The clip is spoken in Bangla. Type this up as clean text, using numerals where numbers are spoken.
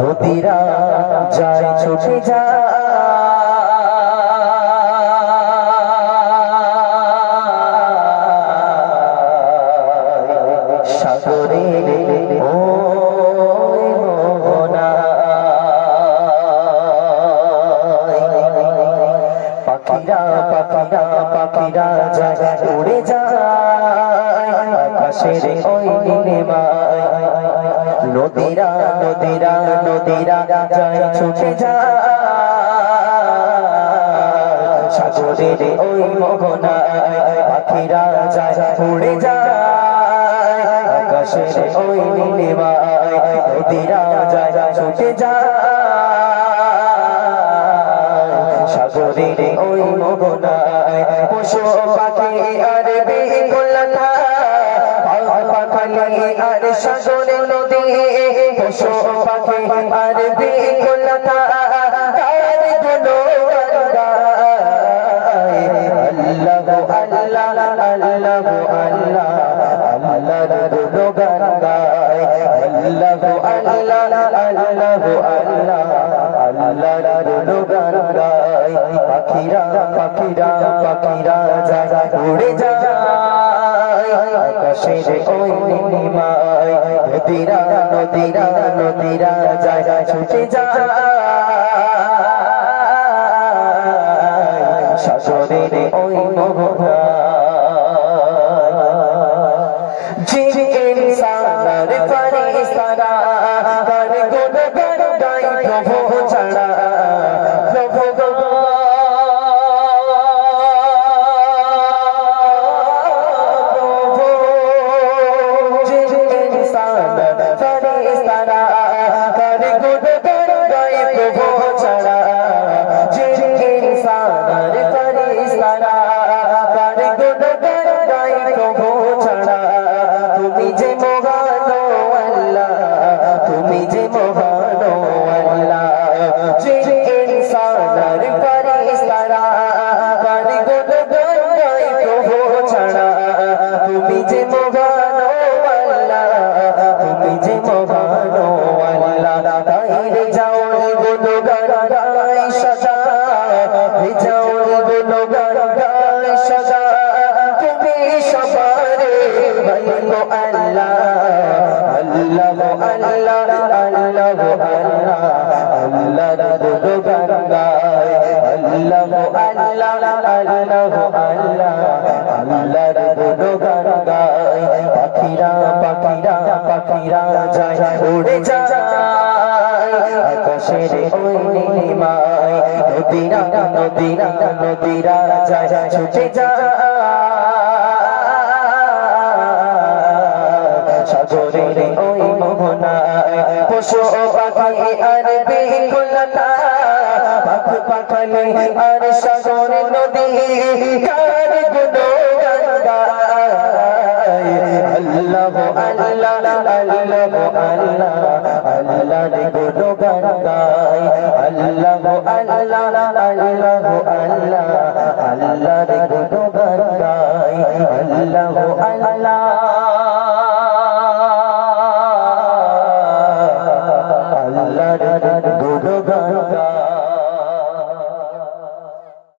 নদীরা যায় ছুটে যায় সাগরে পাখিরা পাখিরা পাখিরা যায় উড়ে যায় আকাশের ওই নীলিমায় নদীরা নদীরা নদীরা যায় ছুটে যায় সাগরের ওই মোহনায় পাখিরা যায় উড়ে যায় আকাশের ওই নীলিমায় নদীরা যায় ছুটে যায় সাগরের ওই মোহনায় পশু পাখি আর বেকুলতা পাখালি আর সাগর নদী পশু পাখি আর বেকুলতা তার গুণগান গায় আল্লাহু আল্লাহ আল্লাহু আল্লাহ আল্লাহর গুণগান গায় আল্লাহু আল্লাহ আল্লাহু আল্লাহ আল্লাহর গুণগান গায় পাখিরা পাখিরা পাখিরা যায় উড়ে যায় আকাশের ওই নীলিমায় নদীরা নদীরা নদীরা যায় ছুটে যায় সাগরের ওই মোহনায় যে ইনসানের ফেরেশতারা কার গুণগান গায় প্রভু ছাড়া প্রভু পাখিরা পাখিরা পাখিরা যায় উড়ে যায় আকাশের ওই নীলিমায় নদীরা নদীরা নদীরা যায় ছুটে যায় সাগরের ওই মোহনায় পশু পাখি আর বেকুলতা পাখি পাখালি আর সাগর নদী কার গুণগান গায় আল্লাহু আল্লাহ আল্লাহু আল্লাহ আল্লাহর